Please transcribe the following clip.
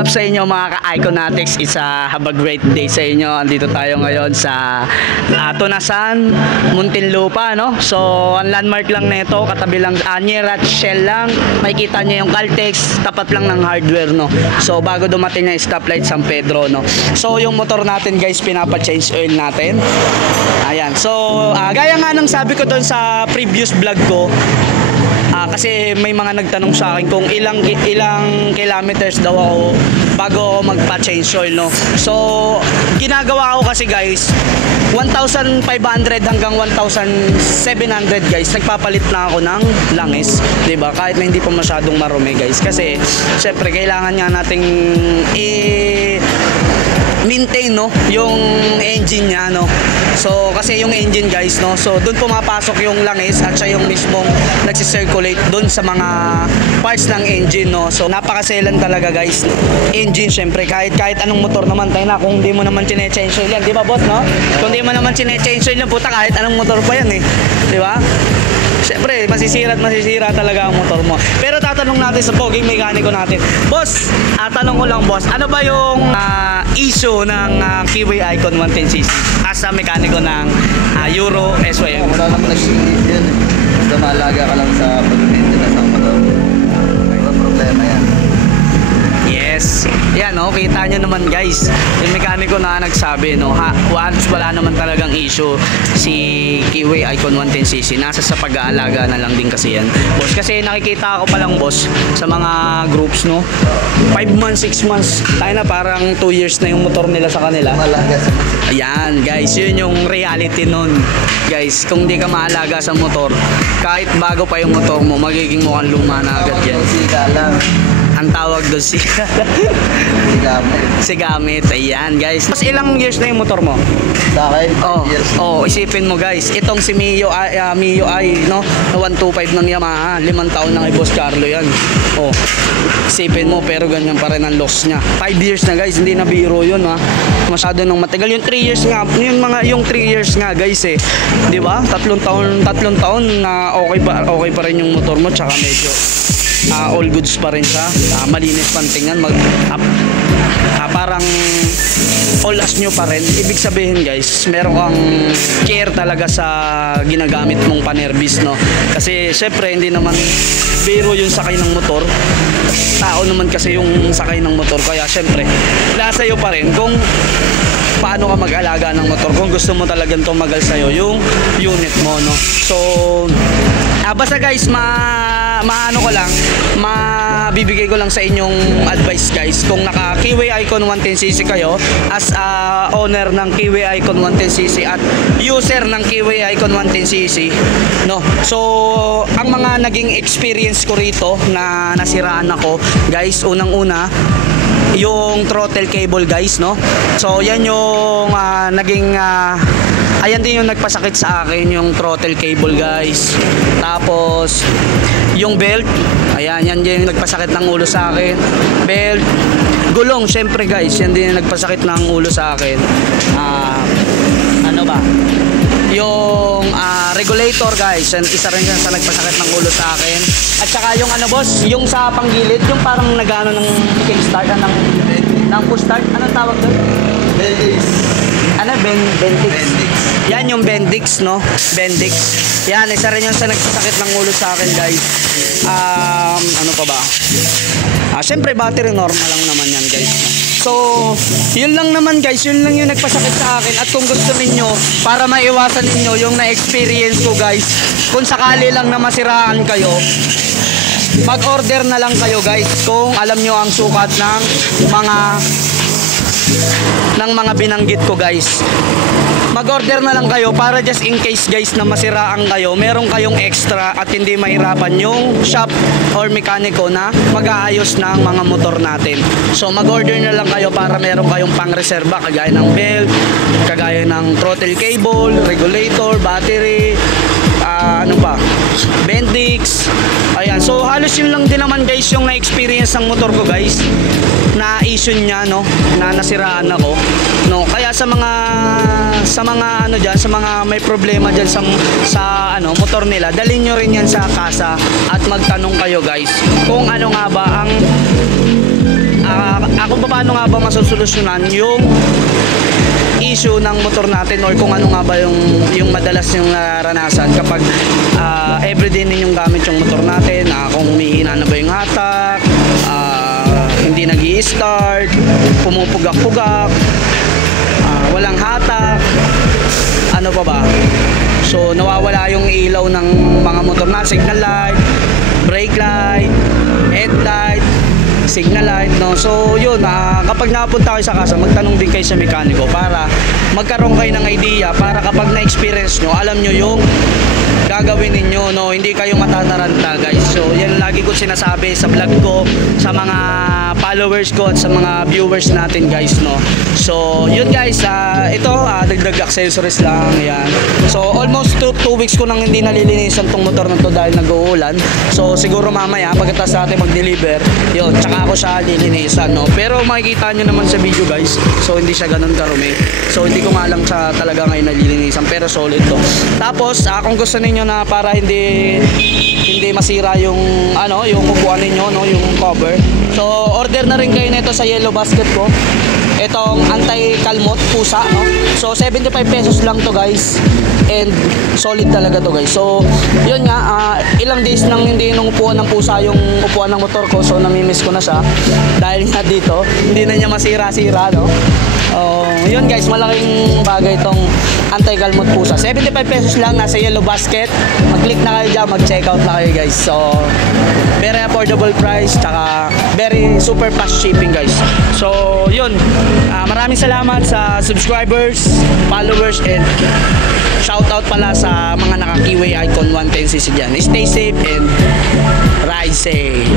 Up sa inyo mga ka-Iconatics, have a great day sa inyo. Andito tayo ngayon sa Tunasan, Muntinlupa, no? So, ang landmark lang nito, katabi lang near at Shell lang. Makikita niyo yung Caltex, tapat lang ng hardware, no? So, bago dumating yung stoplight San Pedro, no? So, yung motor natin, guys, pinapa-change oil natin. Ayan. So, gaya nga ng sabi ko doon sa previous vlog ko, kasi may mga nagtanong sa akin kung ilang kilometers daw ako bago ako magpa-change oil, no? So, ginagawa ko kasi, guys, 1,500 hanggang 1,700, guys, nagpapalit na ako ng langis, 'di ba? Kahit na hindi pa masyadong marumi, guys, kasi syempre kailangan nga nating maintain, no, yung engine niya, no. So kasi yung engine, guys, no, so doon pumapasok yung langis at siya yung mismong nagsi-circulate doon sa mga parts ng engine, no. So napakaselan talaga, guys, engine. Syempre kahit anong motor naman tayo na, kung hindi mo naman chine-change oil yan, di ba, boss, no? Kung hindi mo naman chine-change oil yan, puta, kahit anong motor pa yan, di ba? Siyempre, masisira talaga ang motor mo. Pero tatanong natin sa poging mekaniko natin. Boss, tanong ko lang, boss, ano ba yung issue ng Kiwi Icon 110cc as a mekaniko ng Euro SYM? Wala naman nag-shift yan. Basta maalaga ka lang sa pag-maintenance ng motor. May problema yan. Yes. Yan, no, kita nyo naman, guys, yung mekaniko na nagsabi, no, wala naman talagang issue si Kiwi Icon 110cc. Nasa sa pag-aalaga na lang din kasi yan, boss. Kasi nakikita ko pa lang, boss, sa mga groups, no, 5 months, 6 months, tayo na parang 2 years na yung motor nila sa kanila. Maalaga sa motor. Ayan, guys, yun yung reality nun, guys. Kung di ka maalaga sa motor, kahit bago pa yung motor mo, magiging mukhang luma na agad yan. Ang tawag doon si gamit. Ayan, guys. Mas ilang years na yung motor mo? Sa akin, years. Isipin mo, guys, itong si Mio I, no, na 125 ng Yamaha, 5 taon na kay Boss Carlo yan. Isipin mo, pero ganyan pa rin ang loss niya. 5 years na, guys, hindi na biro yun, ha. Masyado nang matagal. Yung 3 years nga, yung 3 years nga, guys, di ba? Tatlong taon na okay pa rin yung motor mo, tsaka medyo all goods pa rin siya, malinis pang tingnan, parang all as new pa rin. Ibig sabihin, guys, meron kang care talaga sa ginagamit mong panerbis, no? Kasi syempre hindi naman biro yung sakay ng motor, tao naman kasi yung sakay ng motor, kaya syempre nasa iyo pa rin kung paano ka mag-alaga ng motor, kung gusto mo talagang tumagal sa'yo yung unit mo, no? So basta, guys, maano ko lang, mabibigay ko lang sa inyong advice, guys, kung naka Kiwi Icon 110cc kayo as owner ng Kiwi Icon 110cc at user ng Kiwi Icon 110cc, no. So ang mga naging experience ko rito na nasiraan ako, guys, unang-una yung throttle cable, guys, no. So yan yung naging ayan din yung nagpasakit sa akin, yung throttle cable, guys. Tapos yung belt, ayan, yan din yung nagpasakit ng ulo sa akin. Belt, gulong, syempre, guys, yan din yung nagpasakit ng ulo sa akin. Ano ba? Yung regulator, guys, isa rin yan sa nagpasakit ng ulo sa akin. At saka yung ano, boss, yung sa panggilid, yung parang nagano ng kickstart, ng push start, anong tawag doon? Bendix. Ano? Bendix. Bendix. Yan yung Bendix, no? Bendix. Yan, isa rin yung sa nagsasakit ng ulo sa akin, guys. Ano pa ba? Siyempre, battery normal lang naman yan, guys. So, yun lang naman, guys. Yun lang yung nagpasakit sa akin. At kung gusto ninyo, para maiwasan ninyo yung na-experience ko, guys, kung sakali lang na masiraan kayo, mag-order na lang kayo, guys, kung alam nyo ang sukat ng mga binanggit ko, guys. Mag-order na lang kayo para just in case, guys, na masiraan kayo, meron kayong extra at hindi mahirapan yung shop or mekaniko na mag-aayos ng mga motor natin. So mag-order na lang kayo para meron kayong pang-reserva, kagaya ng belt, kagaya ng throttle cable, regulator, battery, ano pa, Bendix. Ayan, so halos yun lang din naman, guys, yung na-experience ng motor ko, guys, na issue niya, no, na nasiraan ako, no. Kaya sa mga ano diyan, sa mga may problema diyan sa ano motor nila, dalhin nyo rin yan sa kasa at magtanong kayo, guys, kung ano nga ba ang ako paano nga ba masusolusyonan yung issue ng motor natin or kung ano nga ba yung madalas yung naranasan kapag everyday ninyong gamit yung motor natin, kung humihina na ba yung hatak, hindi nag-i-start, pumupugak-pugak, walang hatak, ano pa ba? So nawawala yung ilaw ng mga motor na, signal light, brake light, headlight, signal light, no? So yun, kapag napunta kayo sa kasa, magtanong din kayo sa mekaniko para magkaroon kayo ng idea, para kapag na-experience nyo, alam nyo yung gagawin ninyo, no? Hindi kayo matataranta, guys. So yan lagi ko sinasabi sa vlog ko, sa mga followers ko at sa mga viewers natin, guys, no? So yun, guys, ito dagdag accessories lang yan. So almost 2 weeks ko nang hindi nalilinisan tong motor na to dahil nag-uulan. So siguro mamaya pagkatapos natin mag-deliver, yun, tsaka ako siya lilinisan, no? Pero makikita nyo naman sa video, guys, so hindi siya ganun karumi. So hindi ko nga lang siya talaga ngayon nalilinisan, pero solid to. Tapos kung gusto ninyo na para hindi masira yung yung upuan ninyo, no, yung cover, so order na rin kayo nito sa Yellow Basket ko, itong anti-kalmot pusa, no? So 75 pesos lang to, guys, and solid talaga to, guys. So yun nga, ilang days nang hindi upuan ng pusa yung upuan ng motor ko, so namimiss ko na siya dahil nga dito hindi na niya masira-sira, no? Yun, guys, malaking bagay itong anti-kalmot pusa. 75 pesos lang, nasa Yellow Basket. Mag-click na kayo dyan, mag-checkout na kayo, guys. So very affordable price, tsaka very super fast shipping, guys. So yun, maraming salamat sa subscribers, followers, and shoutout pala sa mga naka-keyway icon 110cc dyan. Stay safe and ride safe.